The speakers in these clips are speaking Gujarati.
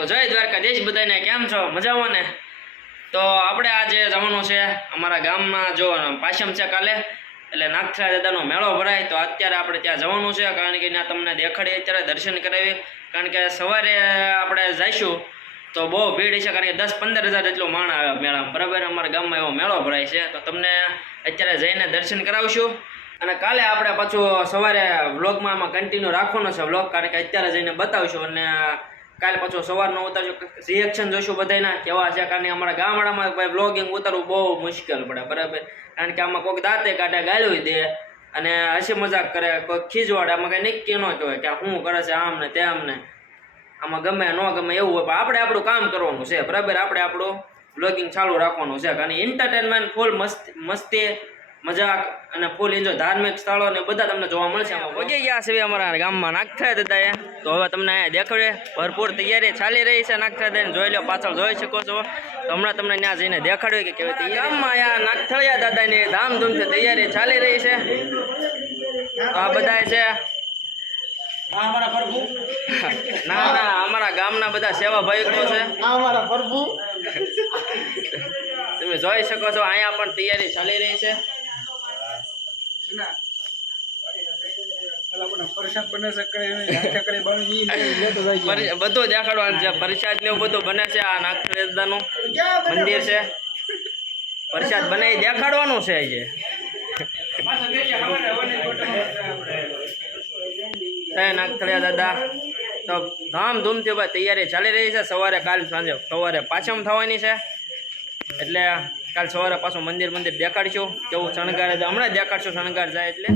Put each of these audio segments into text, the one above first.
તો જય દ્વારકાધીશ બધાને, કેમ છો? મજામાં ને? તો આપણે આજે જવાનું છે અમારા ગામમાં, જો પાછમ છે કાલે, એટલે નાગથરા દાદાનો મેળો ભરાય. તો અત્યારે આપણે ત્યાં જવાનું છે, કારણ કે ત્યાં તમને દેખાડીએ, અત્યારે દર્શન કરાવીએ. કારણ કે સવારે આપણે જઈશું તો બહુ ભીડ છે, કારણ કે 10-15 હજાર જેટલો માણ આવે મેળામાં, બરાબર. અમારા ગામમાં એવો મેળો ભરાય છે, તો તમને અત્યારે જઈને દર્શન કરાવશું. અને કાલે આપણે પાછું સવારે વ્લોગમાં આમાં કન્ટિન્યુ રાખવાનો છે વ્લોગ, કારણ કે અત્યારે જઈને બતાવશું. અને કાલે પાછું સવારનો ઉતારશું, રિએક્શન જોઈશું બધાના કેવા છે. કારણ કે અમારા ગામડામાં ભાઈ વ્લોગિંગ ઉતારવું બહુ મુશ્કેલ પડે, બરાબર. કારણ કે આમાં કોઈક દાંતે કાઢે, ગાળવી દે અને હસી મજાક કરે, કોઈક ખીજવાડે, આમાં કંઈ નક્કી ન કહેવાય કે શું કરે છે આમ ને તેમ ને. આમાં ગમે ન ગમે એવું હોય, પણ આપણે આપણું કામ કરવાનું છે, બરાબર. આપણે આપણું વ્લોગિંગ ચાલુ રાખવાનું છે, કારણ કે એન્ટરટેનમેન્ટ ફૂલ મસ્તી મજાક અને ફૂલ એન્જોય, ધાર્મિક સ્થળો ને બધા તમને જોવા મળશે. પહોંચી ગયા છે અમારા ગામમાં નાગથરા દાદા. તો હવે તમને અહીંયા દેખાડે, ભરપૂર તૈયારી ચાલી રહી છે નાગથરા દાદાની. જોઈ લો, પાછળ જોઈ શકો છો. તો હમણાં તમને ત્યાં જઈને દેખાડ્યું કે કેવી તૈયારી ગામમાં અહીંયા નાગથળિયા દાદાની ધામધૂમથી તૈયારી ચાલી રહી છે. તો આ બધા છે ના ના, અમારા ગામના બધા સેવા ભાઈઓ છે. તમે જોઈ શકો છો, અહીંયા પણ તૈયારી ચાલી રહી છે. બધું દેખાડવાનું છે, પ્રસાદ ને એવું બધું બને છે. આ નાગથરા દાદાનું મંદિર છે, પ્રસાદ બનાવી દેખાડવાનું છે. નાગથરા દાદા તો ધામધૂમથી ભાઈ તૈયારી ચાલી રહી છે. સવારે કાલ સાંજે સવારે પાછમ થવાની છે, એટલે કાલ સવારે પાછું મંદિર દેખાડશું કેવું શણગાર. હમણાં દેખાડશું શણગાર જાય એટલે.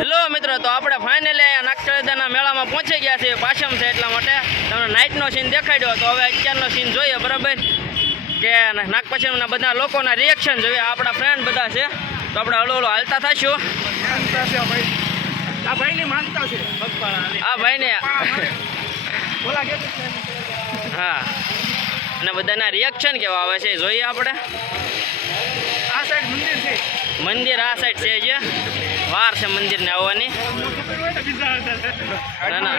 હેલો મિત્રો, તો આપણે ફાઇનલી અહીંયા નાગથરા દાદાના મેળામાં પહોંચી ગયા છીએ. પાછમ છે એટલા માટે તમને નાઇટનો સીન દેખાડ્યો. તો હવે અત્યારનો સીન જોઈએ, બરાબર, કે નાગપાછમના બધા લોકોના રિએક્શન જોઈએ. આપણા ફ્રેન્ડ બધા છે, તો આપણે હળો હાલતા થઈશું. આ ભાઈને માનતા છે, આ ભાઈને હા. અને બધાના રિએક્શન કેવા આવે છે જોઈએ આપણે. આ સાઈડ મંદિર છે, મંદિર આ સાઈડ છે જે વાર છે મંદિરને આવવાની. ના ના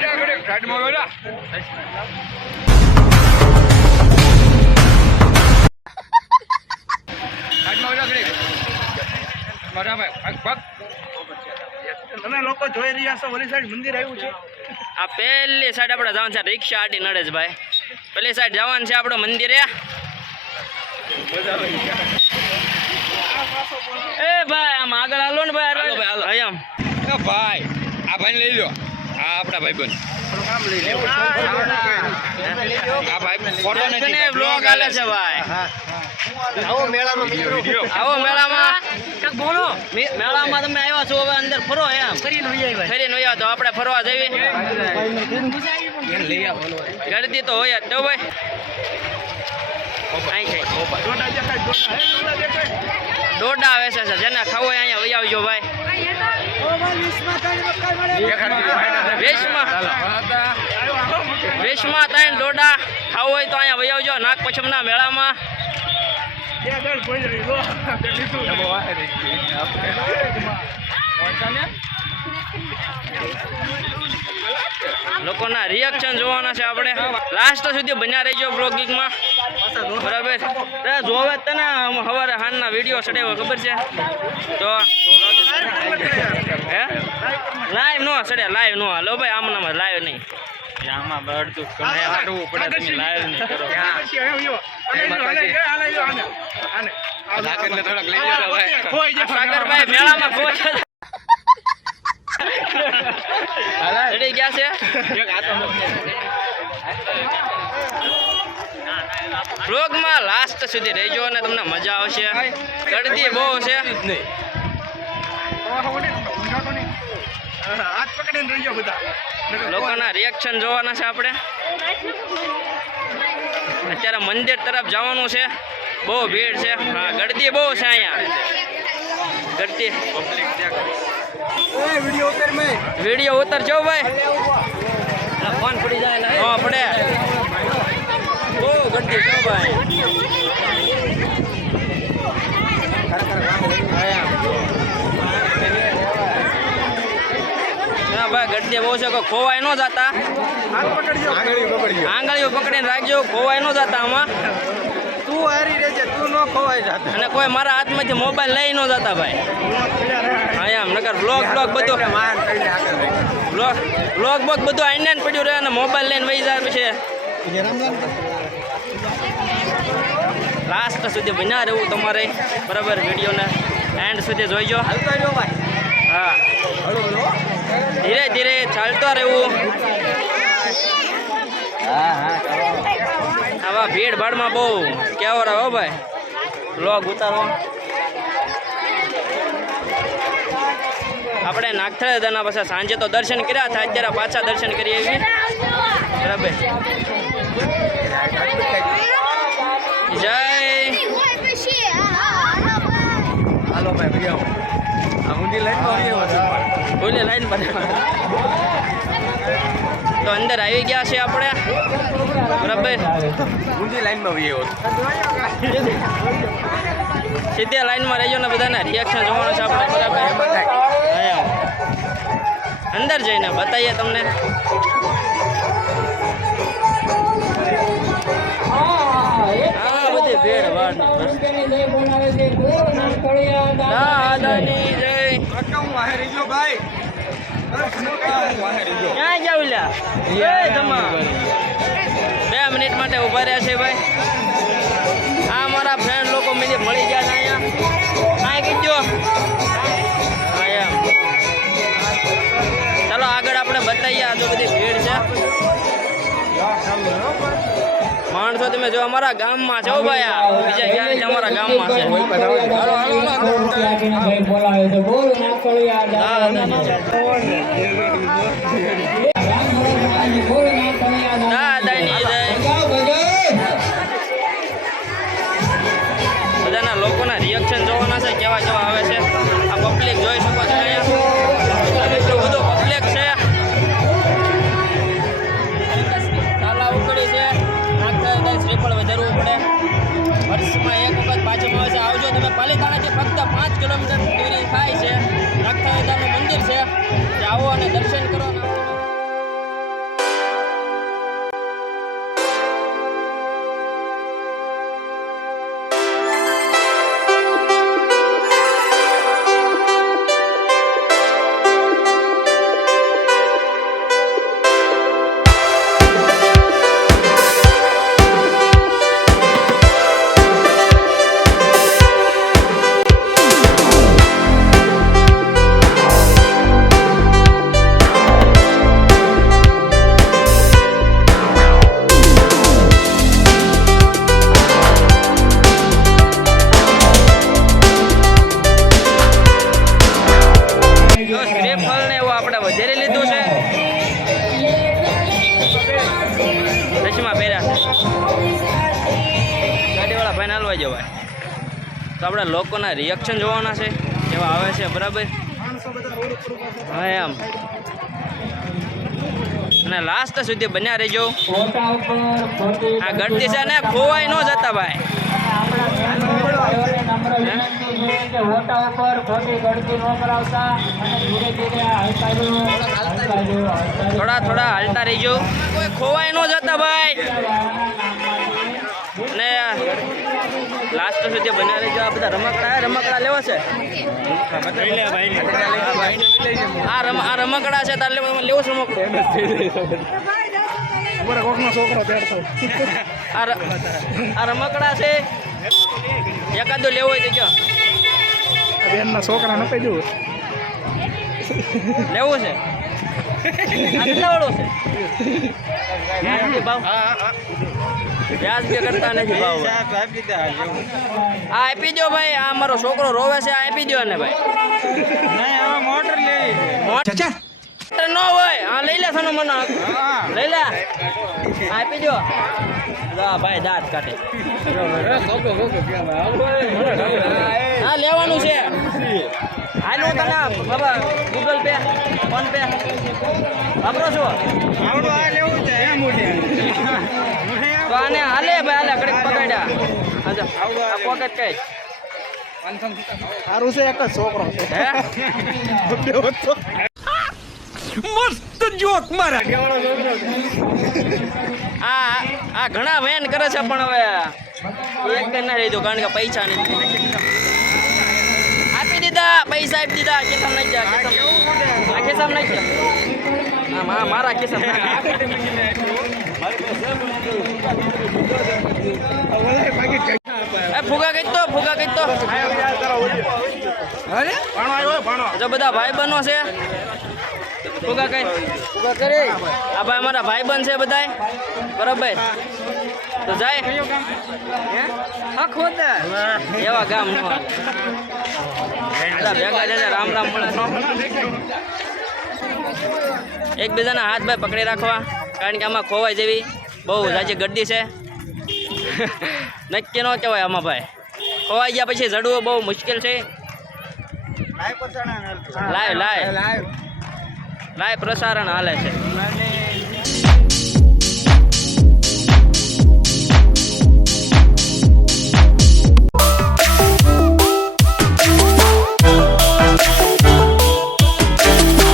તમે લોકો જોઈ રહ્યા છો ઓલી સાઈડ મંદિર આવ્યું છે. આ પહેલી સાઈડ આપણે જવાનું છે રિક્ષા આડી નડેશભાઈ. પેલી સાઈડ જવાનું છે આપણે મંદિરે. એ ભાઈ આમ આગળ હાલો ને ભાઈ. આમ ભાઈ આ ભાઈ લઈ લો. આ આપણા ભાઈ બંધ આ ભાઈ ફોટો નથી બ્લોગ આલે છે ભાઈ. આવો મેળામાં મિત્રો. આવો મેળામાં બોલો. મેળામાં તમે આવ્યા છો હવે અંદર ફરો એમ ફરીને આવ્યા તો આપણે ફરવા જઈએ. ગરદી તો હોય જ તો ભાઈ. ડોડા આવે છે જેને ખાવો હોય અહીંયા વહી આવજો ભાઈ. વેશમાં ત્રણ ડોડા ખાવું હોય તો અહીંયા વહી આવજો નાગ પછમના મેળામાં. લોકોના રિએક્શન જોવાના છે આપણે. લાસ્ટ સુધી બન્યા રહેજો બ્લોગિંગમાં બરાબર. જોવે તને સવારે હાનના વિડીયો ચડાવ્યો ખબર છે તો હે લાઈવ નો ચડે લાઈવ નો હાલો ભાઈ. આમનામાં લાઈવ નહીં. આમાં બળતું હાટવું પડે. તમે લાઈવ નહીં કરો. સાગરભાઈ મેળામાં ખોજ ચડી ગયા છે. બ્લોગમાં લાસ્ટ સુધી રહેજો અને તમને મજા આવશે. ગળદી બહુ છે. હાથ પકડીને રહીજો બધા. લોકોના રિએક્શન જોવાના છે આપણે. અત્યારે મંદિર તરફ જવાનું છે. બહુ ભીડ છે. હા ગળદી બહુ છે અહીંયા. ગળદી વિડીયો ઉતરજો ભાઈ. ફોન પડી જાય. હા પડે. બહુ ગળદી છો ભાઈ. હા ભાઈ ગળદી બહુ છે. કોઈ ખોવાય ન જતા. આંગળીઓ પકડીને રાખજો. ખોવાય ન જતા આમાં. તું હારી રહેજે, તું ન ખોવાઈ જતા. અને કોઈ મારા હાથમાંથી મોબાઈલ લઈ ન જતા ભાઈ. હા એમ નકર બ્લોગ બધું બ્લોગ બધું આઈને પડ્યું રહે અને મોબાઈલ લઈને વહી જાય પછી. લાસ્ટ સુધી બન્યા રહેવું તમારે બરાબર. વિડીયોને એન્ડ સુધી જોઈજો. હા ધીરે ધીરે ચાલતો રહેવું. આવા ભીડ ભાડમાં બહુ કેવો રહો ભાઈ બ્લોગ ઉતારો. આપણે નાગથળા દાદાના પછી સાંજે તો દર્શન કર્યા હતા. અત્યારે પાછા દર્શન કરીએ એવી બરાબર. જય હાલો ભાઈ ઊંધી લાઈન પર તો અંદર આવી ગયા છે આપણે બરાબર. ઊંધી લાઈનમાં સીધે લાઈનમાં રહેજો ને બધાના રિએક્શન જોવાનું છે આપણે બરાબર. હા અંદર જઈને બતાવીએ તમને. હા બધી ભેડ વાડ દાદાની જય. ક્યાં જાવ લ્યા? 2 મિનિટ માટે ઉભા રહ્યા છે ભાઈ. આ મારા ફ્રેન્ડ લોકો મને મળી ગયા છે અહીંયા. આ કીધો હા એમ. ચાલો આગળ આપણે બતાવીએ. આ તો બધી ભીડ છે. માણસો તમે જો અમારા ગામમાં છો ભાઈ. આ બીજા ક્યાં છે? અમારા ગામમાં છે. દાદાની જય. બધાના લોકોના રિએક્શન જોવાના છે કેવા કેવા આવે છે. આ પબ્લિક જોઈ શકો છો અહીંયા. એટલું બધું પબ્લિક છે. તાલા ઉકળી છે. નાગતા શ્રીફળ વધારવું પડે. વર્ષમાં એક વખત પાછળ આવે છે. આવજો તમે પાલીતાણાથી ફક્ત 5 કિલોમીટર દૂરી થાય છે. નાગથળા દાદાનું મંદિર છે, ત્યાં આવો અને દર્શન કરો. શ્રીફળ ને એવું આપણે વધારે લીધું છે. દશમાં પહેર્યા છે. ગાડીવાળા ભાઈને હાલવા જવાય. તો આપણે લોકોના રિએક્શન જોવાના છે, કેવા આવે છે. બરાબર, હા એમ. અને લાસ્ટ સુધી બન્યા રહેજો. આ ગળતી છે ને ખોવાય ન જતા ભાઈ. થોડા થોડા હાલતા રહીજો, કોઈ ખોવાય ન જતા ભાઈ. અને લાસ્ટ સુધી બન્યા રહેજો. આ બધા રમકડા લેવા છે. આ રમકડા છે, તારે લેવું છે રમકડું. આ રમકડા છે, એકાદો લેવો હોય તો કયો. બેનના છોકરા ન કહી દઉં લેવું છે. આ કેટલા વાળો છે? ભાવ વ્યાજ કે કરતા નથી ભાવ. આ આપી દો ભાઈ. આ મારો છોકરો રોવે છે, આ આપી દો ને ભાઈ. મોટર લેવી મોટર ન હોય. હા લઈ લે સનો મને લઈ લે. આપી દો. ભાઈ દાંત કાઢે. હા લેવાનું છે. હાલો તને બાબા ગૂગલ પે ફોન પે વાપરો છો? તો આને હાલે ભાઈ, હાલે કડીક પકડ્યા. આ પોકેટ કઈ સારું છે. એક જ છોકરો છે. હે મસ્ત જોક મારા. આ ઘણા વેન કરે છે, પણ હવે એક ના લીધું કારણ કે પૈસા નથી. આપી દીધા પૈસા, આપી દીધા. ખિસ્સામાં નાખી દે. આ ખિસ્સામાં નાખી દે. હા મારા ખિસ્સામાં. ફુગા કઈ તો જો બધા ભાઈ બનો છે. ફુગા કઈ આ ભાઈ અમારા ભાઈ બન છે બધા. બરાબર, તો જાય એવા ગામ નો ભેગા છે. રામ રામ મળે. એકબીજાના હાથ ભાઈ પકડી રાખવા, કારણ કે આમાં ખોવાય જેવી બહુ જાજી ગરદી છે. નક્કી ન કહેવાય આમાં ભાઈ. ખોવાઈ ગયા પછી જડવું બહુ મુશ્કેલ છે. લાઈવ પ્રસારણ હાલે છે.